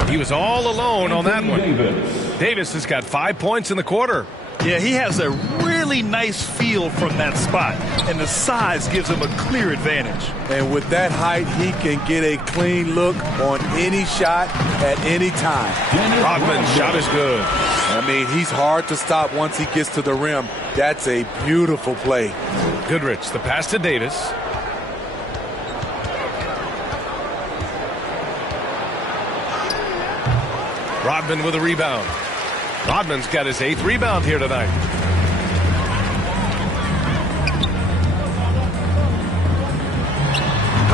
He was all alone on that one. Davis has got 5 points in the quarter. Yeah, he has a really nice feel from that spot, and the size gives him a clear advantage. And with that height, he can get a clean look on any shot at any time. Rodman's shot is good. I mean, he's hard to stop once he gets to the rim. That's a beautiful play. Goodrich, the pass to Davis. Rodman with a rebound. Rodman's got his 8th rebound here tonight.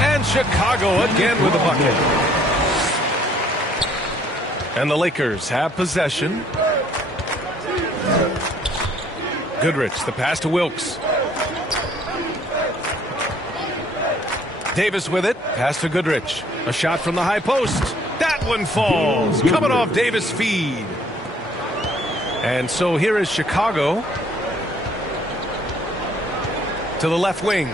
And Chicago again with a bucket. And the Lakers have possession. Goodrich, the pass to Wilkes. Davis with it. Pass to Goodrich. A shot from the high post. That one falls. Coming off Davis' feed. And so here is Chicago to the left wing.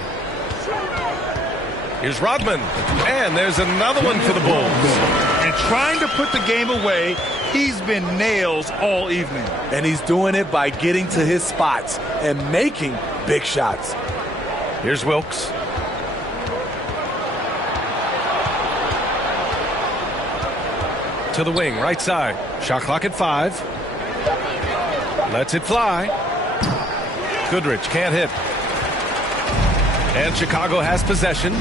Here's Rodman. And there's another one for the Bulls. And trying to put the game away, he's been nails all evening. And he's doing it by getting to his spots and making big shots. Here's Wilkes. To to the wing, right side. Shot clock at 5. Lets it fly. Goodrich can't hit. And Chicago has possession.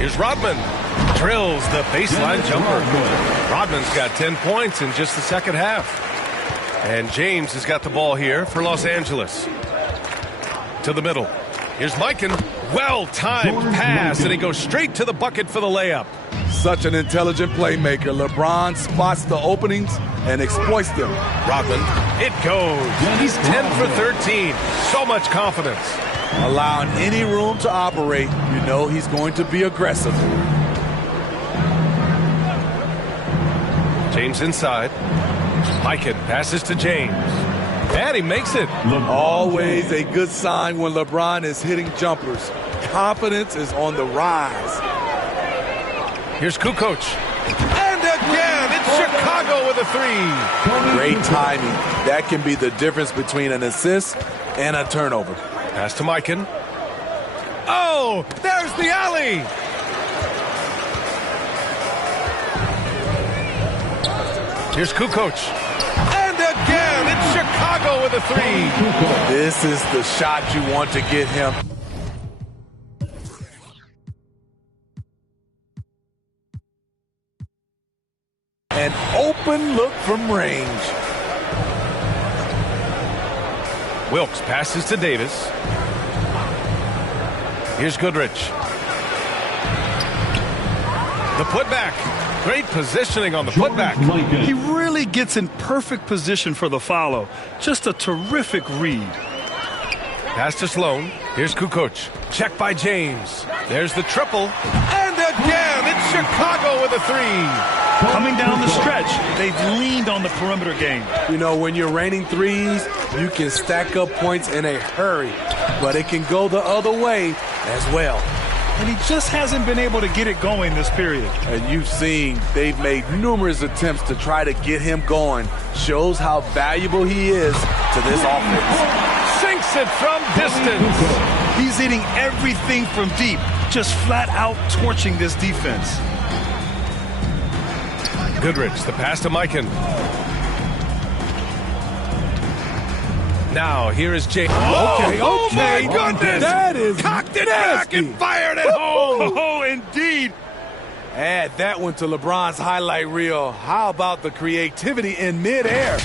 Here's Rodman. Drills the baseline jumper. Rodman's got 10 points in just the second half. And James has got the ball here for Los Angeles. To the middle. Here's Mikan. Well-timed pass, and he goes straight to the bucket for the layup. Such an intelligent playmaker. LeBron spots the openings and exploits them. Rodman, it goes. He's 10 for 13. So much confidence. Allowing any room to operate, you know he's going to be aggressive. James inside. Mikan passes to James. And he makes it. Always a good sign when LeBron is hitting jumpers. Confidence is on the rise. Here's Kukoc. And again, it's Chicago with a 3. Great timing. That can be the difference between an assist and a turnover. Pass to Mikan. Oh, there's the alley. Here's Kukoc. And again, it's Chicago with a 3. This is the shot you want to get him. An open look from range. Wilkes passes to Davis. Here's Goodrich. The putback. Great positioning on the putback. He really gets in perfect position for the follow. Just a terrific read. Pass to Sloan. Here's Kukoc. Check by James. There's the triple. And again, it's Chicago with a 3. Coming down the stretch, they've leaned on the perimeter game. You know, when you're raining threes, you can stack up points in a hurry, but it can go the other way as well. And he just hasn't been able to get it going this period. And you've seen they've made numerous attempts to try to get him going. Shows how valuable he is to this offense. Sinks it from distance. He's hitting everything from deep, just flat out torching this defense. Goodrich, the pass to Mikan. Now, here is James. Oh, my goodness! That is cocked it back and fired it home! Oh, indeed! Add that one to LeBron's highlight reel. How about the creativity in midair?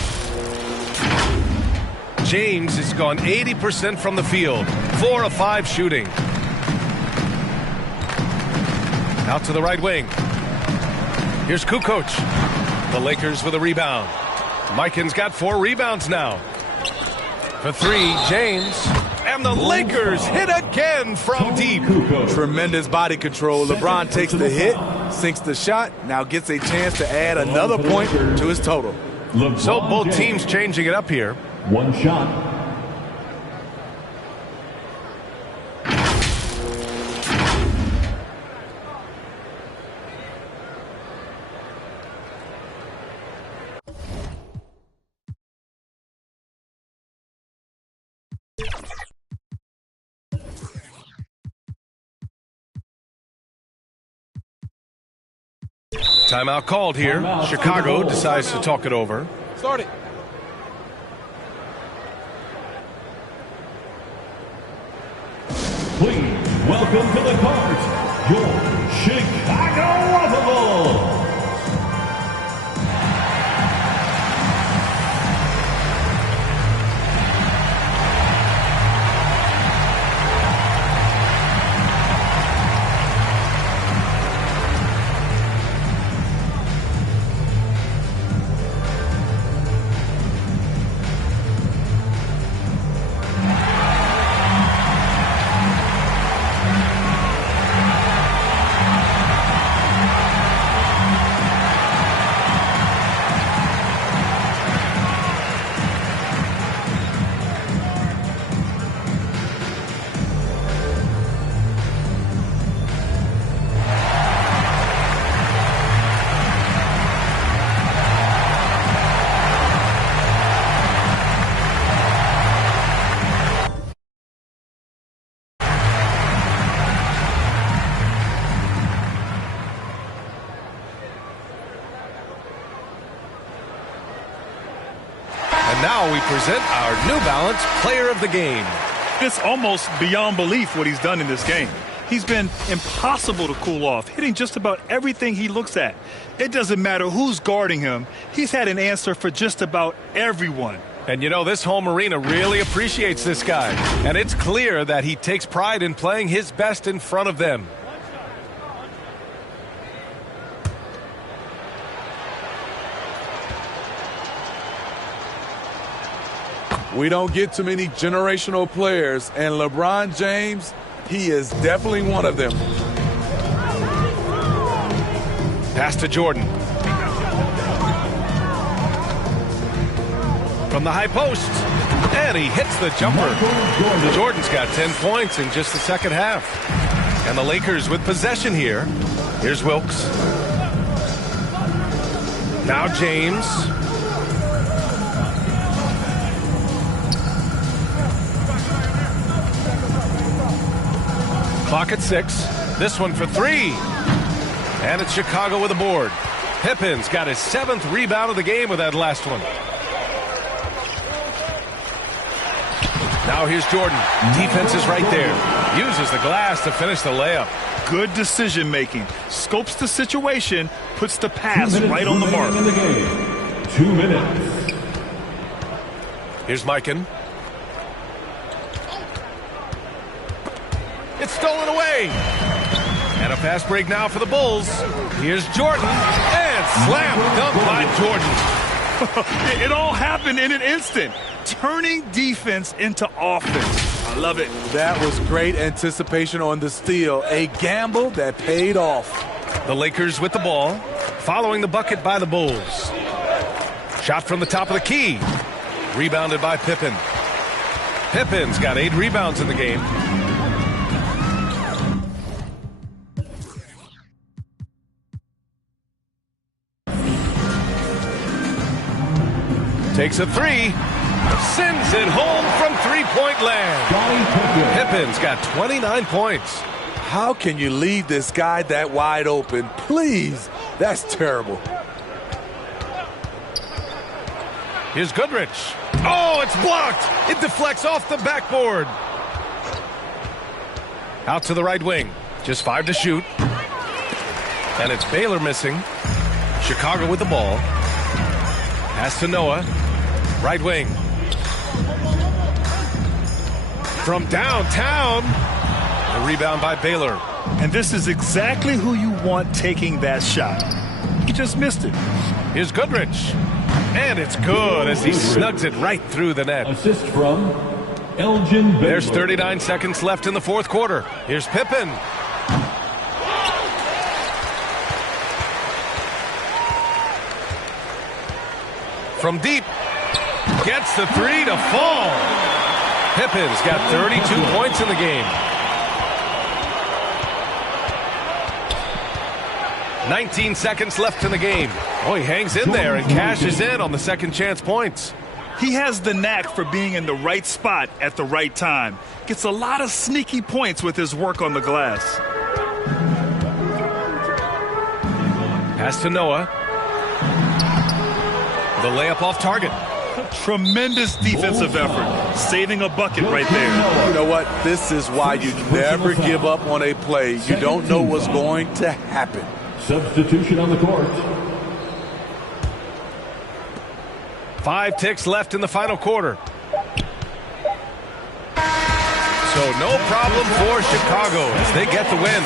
James has gone 80% from the field. 4 of 5 shooting. Out to the right wing. Here's Kukoc. The Lakers with a rebound. Mikan's got 4 rebounds now. For 3, James. And the Lakers hit again from deep. Tremendous body control. LeBron takes the hit, sinks the shot, now gets a chance to add another point to his total. So both teams changing it up here. One shot. Timeout called here. Chicago decides to talk it over. Start it. Please welcome to the court, your Chicago Bulls. now we present our New Balance Player of the Game. It's almost beyond belief what he's done in this game. He's been impossible to cool off, hitting just about everything he looks at. It doesn't matter who's guarding him. He's had an answer for just about everyone. And you know, this home arena really appreciates this guy. And it's clear that he takes pride in playing his best in front of them. We don't get too many generational players, and LeBron James, he is definitely one of them. Pass to Jordan. From the high post. And he hits the jumper. Jordan's got 10 points in just the second half. And the Lakers with possession here. Here's Wilkes. Now James. Clock at 6. This one for 3. And it's Chicago with a board. Pippen's got his 7th rebound of the game with that last one. Now here's Jordan. Defense is right there. Uses the glass to finish the layup. Good decision making. Scopes the situation, puts the pass right on the mark. In the game. 2 minutes. Here's Mikan. It's stolen away. And a fast break now for the Bulls. Here's Jordan. And slam dunk by Jordan. It all happened in an instant. Turning defense into offense. I love it. That was great anticipation on the steal. A gamble that paid off. The Lakers with the ball. Following the bucket by the Bulls. Shot from the top of the key. Rebounded by Pippen. Pippen's got 8 rebounds in the game. Takes a 3. Sends it home from three-point land. Pippen's got 29 points. How can you leave this guy that wide open? Please. That's terrible. Here's Goodrich. Oh, it's blocked. It deflects off the backboard. Out to the right wing. Just 5 to shoot. And it's Baylor missing. Chicago with the ball. Pass to Noah. Right wing. From downtown. A rebound by Baylor. And this is exactly who you want taking that shot. He just missed it. Here's Goodrich. And it's good as he snugs it right through the net. Assist from Elgin Baylor. There's 39 seconds left in the fourth quarter. Here's Pippen. From deep. Gets the 3 to fall. Pippen's got 32 points in the game. 19 seconds left in the game. Oh, he hangs in there and cashes in on the second chance points. He has the knack for being in the right spot at the right time. Gets a lot of sneaky points with his work on the glass. Pass to Noah. The layup off target. Tremendous defensive effort. Saving a bucket right there. You know what? This is why you never give up on a play. You don't know what's going to happen. Substitution on the court. 5 ticks left in the final quarter. So no problem for Chicago as they get the win.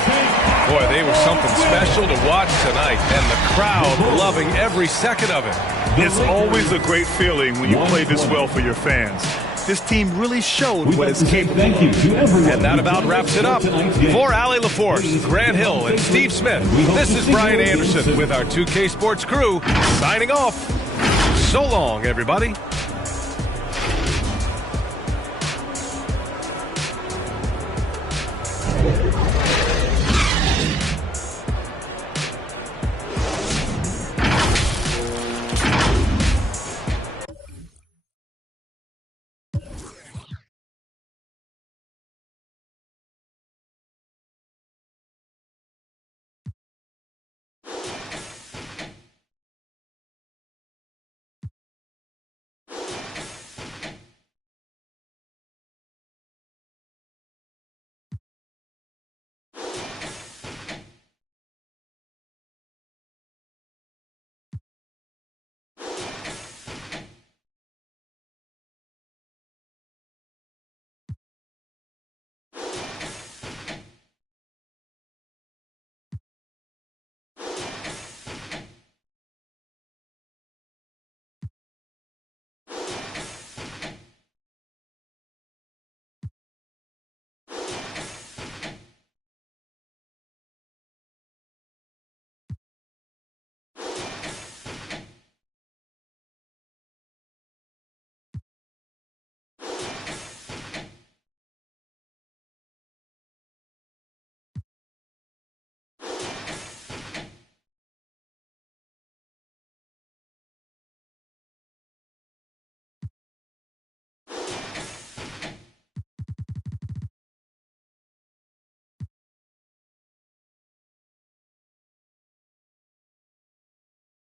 Boy, they were something special to watch tonight, and the crowd loving every second of it. It's always a great feeling when you play this well for your fans. This team really showed what it's capable of. And that about wraps it up. For Allie LaForce, Grant Hill, and Steve Smith, this is Brian Anderson with our 2K Sports crew signing off. So long, everybody.